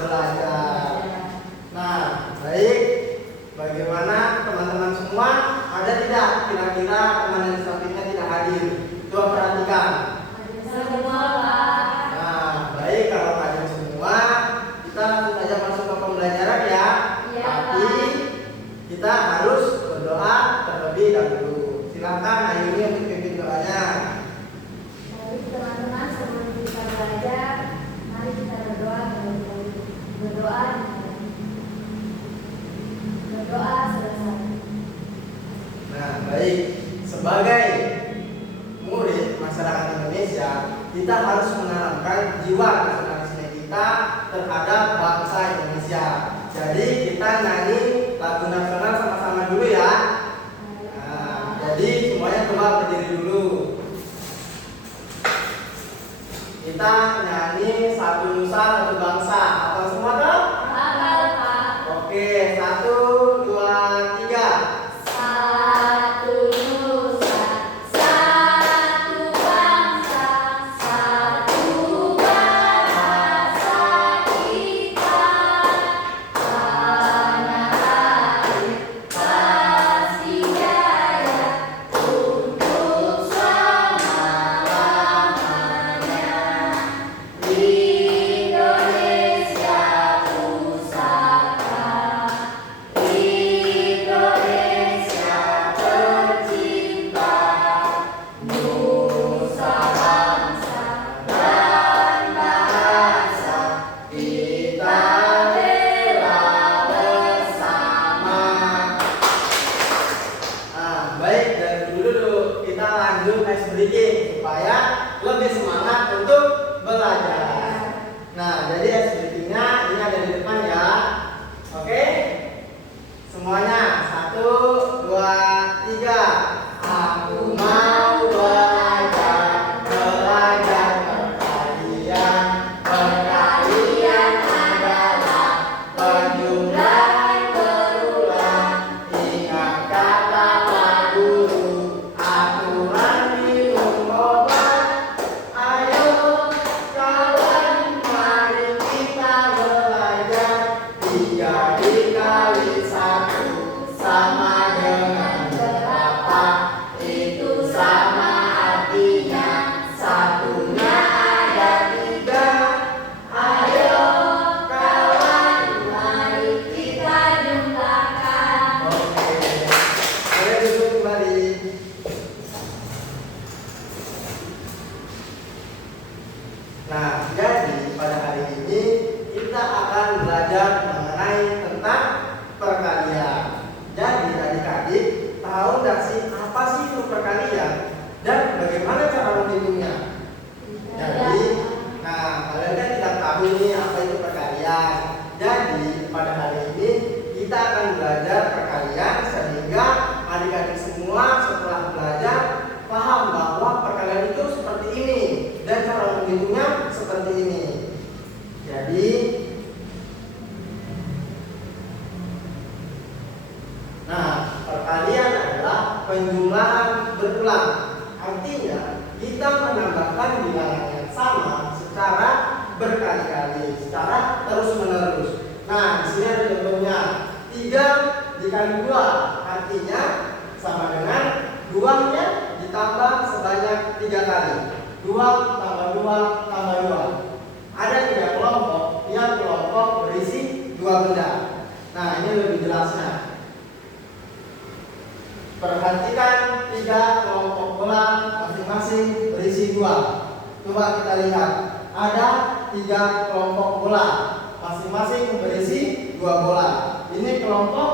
belajar. Nah, baik. Bagaimana teman-teman semua? Ada tidak kira-kira teman yang di sampingnya tidak hadir? Coba perhatikan. Semua, Pak. Nah, baik, kalau hadir semua, kita langsung saja masuk ke pembelajaran ya. Iya, Tapi Pak. kita harus berdoa terlebih dahulu. Silakan Ayuni untuk pimpin doanya. Baik teman-teman, sebelum kita belajar, mari kita berdoa terlebih dahulu. Berdoa selesai. Nah, baik. Sebagai murid masyarakat Indonesia, kita harus menanamkan jiwa nasionalisme kita terhadap bangsa Indonesia. Jadi kita nyanyi lagu nasional sama-sama dulu ya. Nah, jadi semuanya coba berdiri dulu. Kita nyanyi satu nusa satu bangsa. Apa semua toh? Hafal, Pak. Oke, 1, 2, 3. Satu nusa, satu bangsa, satu bahasa kita. Tanah air pasti jaya untuk selama-lamanya. Indonesia pusaka, Indonesia tercinta, nusa bangsa dan bahasa kita bela bersama. Nah, baik, dari dulu kita lanjut ice breaking supaya lebih semangat untuk belajar. Nah, jadi ice breakingnya ini ada di depan ya. Oke, semuanya 1, 2, 3. Aku mau belajar, belajar perkalian. Perkalian adalah penjumlahan berulang. Ingat kata Pak Guru, aturan minum obat. Ayo kawan, mari kita belajar. 3 dikali 1 sama dengan berapa? Itu sama artinya satunya ada 3. Ayo kawan, Mari kita jumlahkan. oke, boleh duduk kembali. Nah, jadi pada hari ini kita akan belajar mengenai tentang perkalian. Jadi adik-adik tahu nggak sih apa sih itu perkalian dan bagaimana cara menghitungnya? Jadi, nah kalian kan tidak tahu ini apa itu perkalian. Jadi pada hari ini kita akan belajar perkalian sehingga adik-adik semua setelah belajar paham bahwa perkalian itu seperti ini dan cara menghitungnya seperti ini. Jadi, nah perkalian adalah penjumlahan berulang. Artinya kita menambahkan bilangan yang sama secara berkali-kali, secara terus-menerus. Nah, di sini ada contohnya 3 dikali 2, artinya sama dengan 2-nya ditambah sebanyak 3 kali. 2 tambah 2 tambah 2. Ada 3 kelompok, tiap kelompok berisi 2 benda. Nah, ini lebih jelasnya. Perhatikan 3 kelompok bola masing-masing berisi 2. Coba kita lihat. Ada 3 kelompok bola, masing-masing berisi 2 bola. Ini kelompok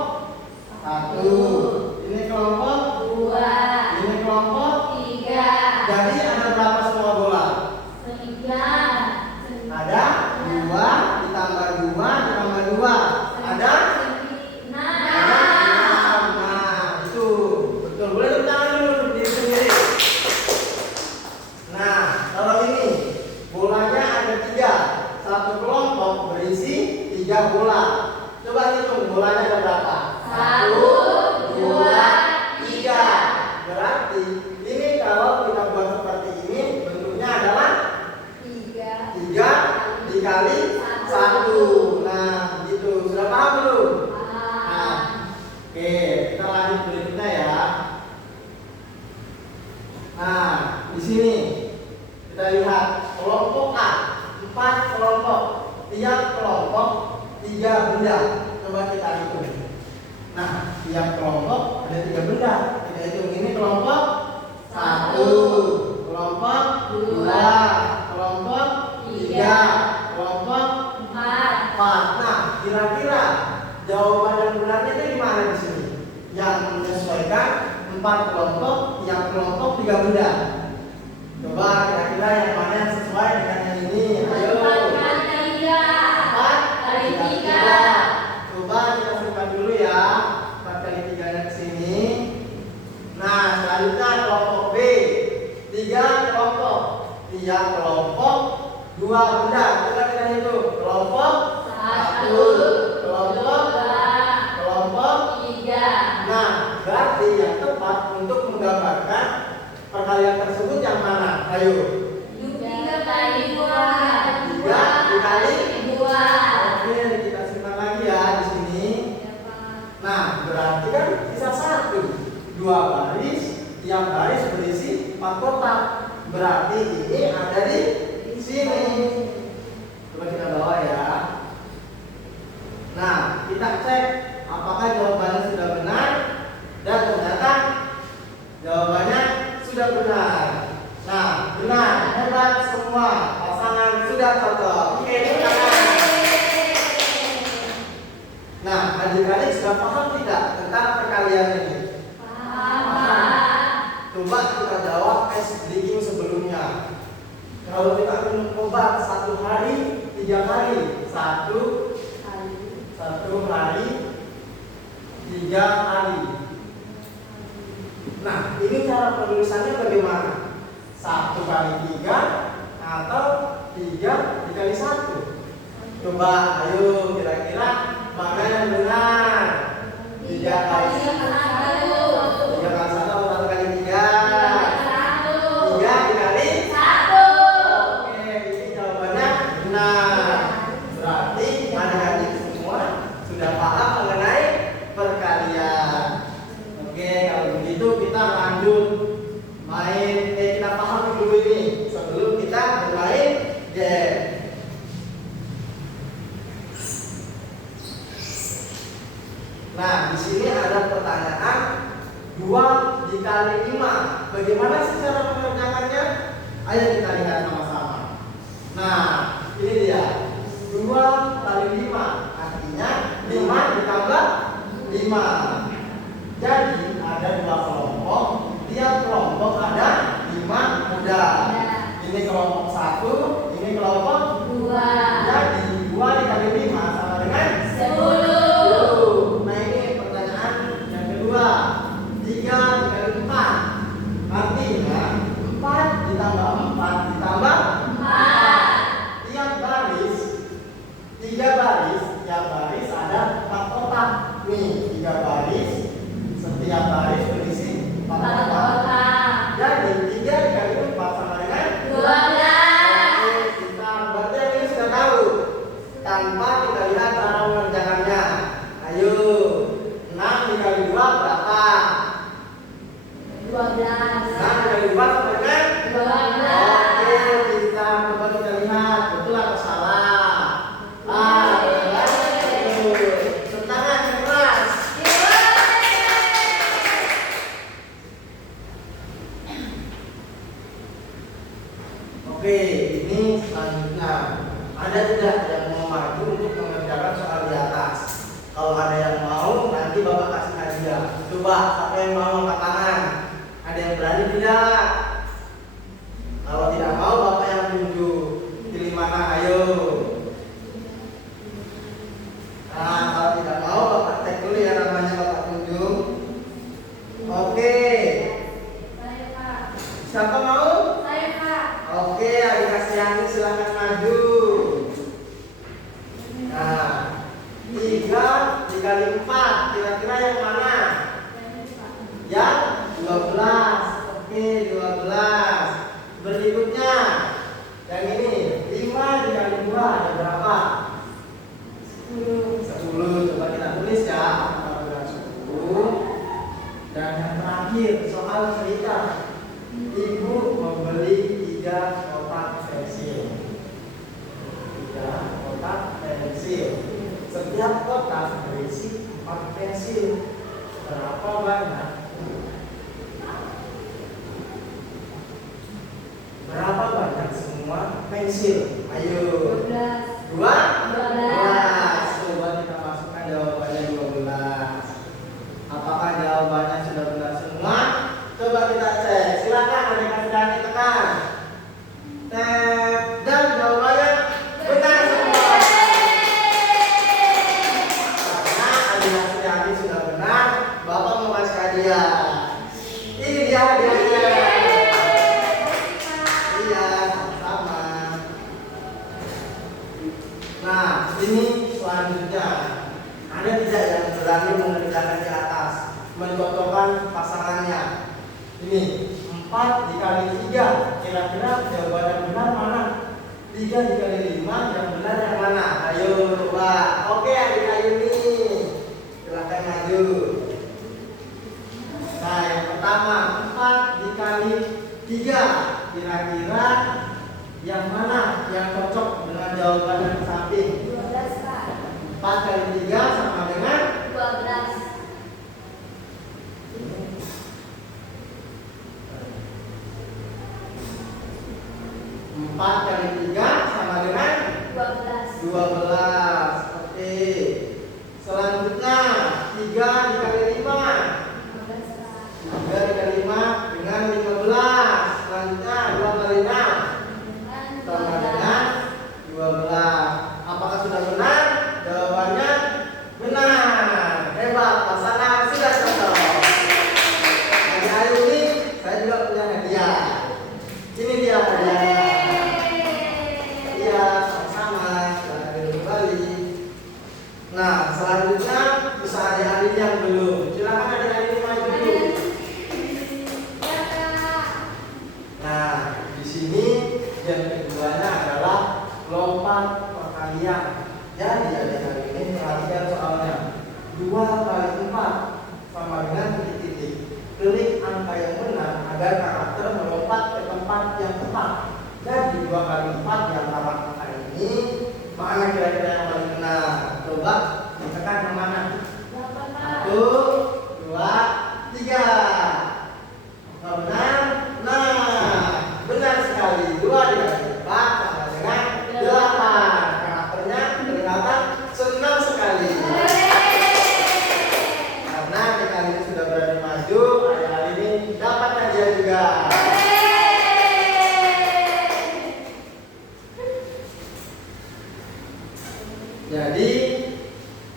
1, ini kelompok 2, ini kelompok. 3. Jadi ada berapa semua bola? 9. Ada 2 ditambah 2 ditambah 2. Ada 6. Nah, itu betul. Boleh tepuk tangan dulu untuk diri sendiri. Nah, kalau ini bolanya ada 3. Satu kelompok berisi 3 bola. Coba hitung bolanya ada berapa? 1, 2, 3. Berarti ini kalau kita buat seperti ini bentuknya adalah 3 3 dikali 1. 1. Nah, begitu. Sudah paham belum? Nah, oke, kita lanjut berikutnya ya. Nah, di sini kita lihat kelompok A, 4 kelompok, tiap kelompok 3 benda. Coba kita hitung. Nah, tiap kelompok ada 3 benda. Kita hitung ini kelompok 1, kelompok 2, kelompok 3, kelompok 4. Nah, kira-kira jawaban yang benarnya itu di mana di sini? Yang menyesuaikan 4 kelompok, tiap kelompok 3 benda. Coba kira-kira yang mana yang sesuai dengan yang ini? Ayo. 4 kali 3. Coba kita simpan dulu ya. 4 kali 3 nya ke sini. Nah, selanjutnya kelompok B. 3 kelompok. Tiap kelompok 2 benda. Coba kita hitung. Kelompok 1, kelompok 3. Nah, berarti yang tepat untuk menggambarkan perkalian tersebut yang mana? Ayo. 3 kali 2. 3 dikali 2. Oke, kita simpan lagi ya di sini. Nah, berarti kan sisa 1. 2 baris, tiap baris berisi 4 kotak. Berarti ini ada di sini. Coba kita bawa ya. Nah, kita cek apakah jawabannya sudah benar, dan ternyata jawabannya sudah benar. Nah, benar, hebat semua, pasangan sudah cocok. Oke, tepuk tangan. Nah, adik-adik sudah paham tidak tentang perkalian ini? Coba kita jawab tes breaking sebelumnya. Kalau kita minum obat 1 hari 3 kali, 1 hari 3 kali. Nah, ini cara penulisannya bagaimana? 1 kali 3 atau 3 dikali 1? Coba, ayo kira-kira mana yang benar? 3 kali 1. 3 kali 1 atau 1 kali 3? 3 dikali 1. Oke, ini jawabannya benar. Berarti adik-adik semua sudah paham mengenai perkalian. Oke, kalau begitu kita lanjut main. Kita paham dulu ini sebelum kita bermain game. Nah, di sini ada pertanyaan 2 dikali 5. Bagaimana sih cara mengerjakannya? Ayo kita lihat sama-sama. Nah, ini dia. 2 kali 5 artinya 5 ditambah 5. Jadi ada 2 kelompok. Tiap kelompok ada 5 benda. Ini kelompok 1, ini kelompok 2. Jadi 2 dikali 5 sama dengan 10. Nah, ini pertanyaan yang kedua. 3 dikali 4 artinya 4 ditambah 4 ditambah 4. Tiap baris 3 baris, tiap baris ada 4 kotak. Nih, 3 baris, setiap baris berisi 4 kotak. Jadi 3 dikali 4 sama dengan 12. Oke, kita berarti yang ini sudah tahu. Tanpa kita lihat cara mengerjakannya. Ayo, 6 dikali 2 berapa? 12. 6 dikali 2 sama dengan 12. Oke, kita coba kita lihat betul atau salah. Tangan keras. Oke, ini selanjutnya. Ada tidak yang mau maju untuk mengerjakan soal di atas? Kalau ada yang mau, nanti Bapak kasih hadiah. Coba, siapa yang mau angkat tangan? Ada yang berani tidak? Kalau tidak mau, Bapak yang tunjuk. Pilih mana? Ayo. Nah, kalau tidak mau, Bapak cek dulu ya namanya, Bapak tunjuk. Oke. Saya, Pak. Siapa mau? Saya, Pak. Oke, adik Kasiani silakan maju. Nah, 3 dikali 4, kira-kira yang mana? Yang 12. Oke, 12. Berikutnya, yang ini 5 dikali Setiap kotak berisi 4 pensil. Berapa banyak? Berapa banyak semua pensil? Ayo. 12. 12. Coba kita masukkan jawabannya 12. Apakah jawabannya sudah benar semua? Coba kita cek. Silakan adik-adik Dani tekan. Dan jawabannya benar semua. Karena adik-adik Dani sudah benar, Bapak mau kasih hadiah. Ini dia hadiahnya. Iya, sama. Nah, ini selanjutnya. Ada tidak yang berani mengerjakan di atas, mencocokkan pasangannya? Ini 4 dikali 3, kira-kira jawaban yang benar mana? 3 dikali 5, yang benar yang mana? Ayo coba. Oke, adik Ayuni, silakan maju. Nah, yang pertama 4 dikali 3, kira-kira yang mana yang cocok dengan jawaban yang samping? 12, Pak. 4 kali 3 sama dengan 12. 4 kali 3 sama dengan 12. 12. Oke. Selanjutnya 3 dikali 5. 15, Pak. 3 dikali 5 dengan 15. Selanjutnya 2 kali 6 Dengan sama 12. dengan 12. Apakah sudah benar? Jawabannya benar. Hebat, pasangan sudah cocok. Dari Ayuni, saya juga punya hadiah. Ini dia hadiahnya. Iya, sama-sama. Silakan duduk kembali. Nah, selanjutnya bisa adik-adik yang belum. Silakan adik-adik maju dulu. Ya, Kak. Nah, di sini yang keduanya adalah lompat perkalian. Jadi adik-adik ini perhatikan soalnya. 2 kali 4 sama dengan titik-titik. Klik angka yang benar agar karakter melompat ke tempat yang tepat. Jadi 2 kali 4 di antara angka ini mana kira-kira yang paling benar? Coba ditekan yang mana? 8, Pak. 1, 2, 3. Benar? Nah, benar sekali. 2 dikali 4 sama dengan 8. Karakternya kelihatan senang sekali. Karena adik-adik ini sudah berani maju, adik-adik ini dapat hadiah juga. Jadi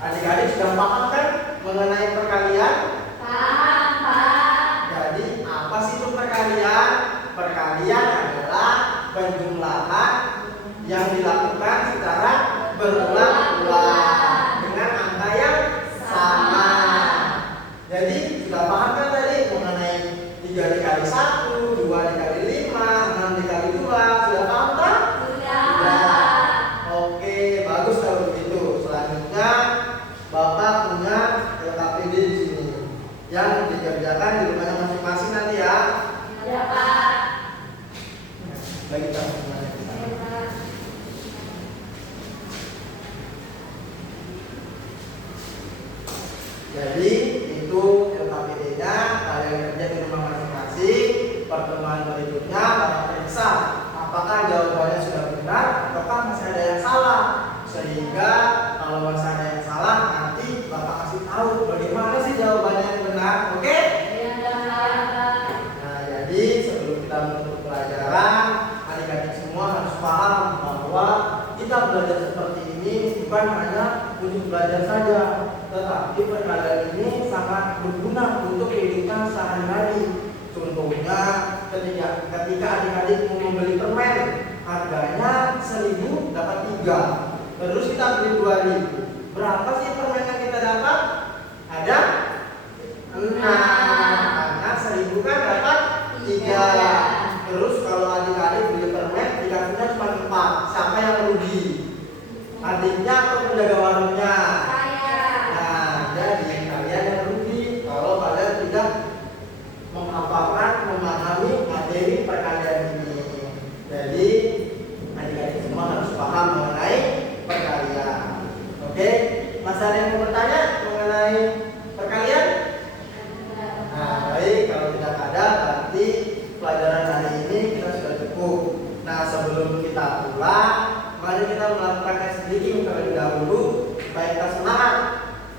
adik-adik sudah paham kan mengenai perkalian? Paham, Pak. Jadi apa sih itu perkalian? Perkalian adalah penjumlahan yang dilakukan secara berulang-ulang dengan angka yang sama. Jadi sudah paham kan tadi mengenai 3 dikali 1, 2 dikali 5, 6 dikali 2. Sudah paham kan? Sudah. Oke, bagus kalau begitu. Selanjutnya Bapak punya LKPD di sini yang dikerjakan di rumahnya masing-masing nanti ya. Ya, Pak. Bagi teman-teman di sana. Ya, Pak. Jadi itu LKPD-nya, kalian kerja di rumah masing-masing. Pertemuan berikutnya Bapak periksa apakah jawabannya sudah benar ataukah masih ada yang salah. Sehingga kalau masih ada yang salah nanti Bapak kasih tahu bagaimana sih jawabannya yang benar. Oke? Ya, Pak. Nah, jadi sebelum kita menutup pelajaran, adik-adik semua harus paham bahwa kita belajar seperti ini bukan hanya untuk belajar saja, tetapi perkalian ini sangat berguna untuk kehidupan sehari-hari. Contohnya ketika adik-adik mau membeli permen, harganya 1.000 dapat 3. Terus kita beli 2.000. Berapa sih permen yang kita dapat? Ada 6. Karena 1.000 kan dapat 3. Terus kalau adik-adik beli permen dikasihnya cuma 4. Siapa yang rugi? Adiknya atau penjaga warungnya? Saya. Nah, jadi kalian yang rugi kalau kalian tidak menghafalkan, memahami materi perkalian ini. Jadi adik-adik semua harus paham mengenai perkalian. Oke, masih Masih ada yang mau bertanya mengenai perkalian? Nah, baik, kalau tidak ada berarti pelajaran hari ini kita sudah cukup. Nah, sebelum kita pulang, mari kita melakukan ice breaking terlebih dahulu supaya kita semangat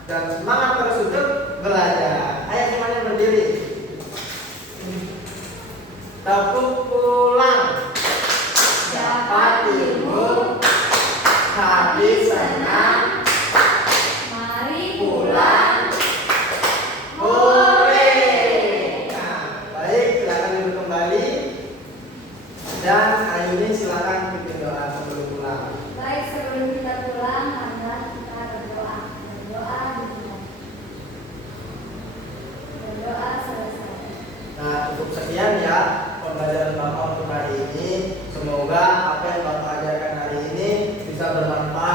dan semangat terus untuk belajar. Ayo semuanya berdiri. Tepuk pulang. Dapat ilmu, hati senang. Mari pulang. Hore. Nah, baik, silakan duduk kembali. Dan Ayuni silakan pimpin doa sebelum pulang. Baik, sebelum kita pulang, marilah kita berdoa. Berdoa dimulai. Berdoa selesai. Nah, cukup sekian ya pembelajaran Bapak untuk hari ini. Semoga apa yang Bapak ajarkan hari ini bisa bermanfaat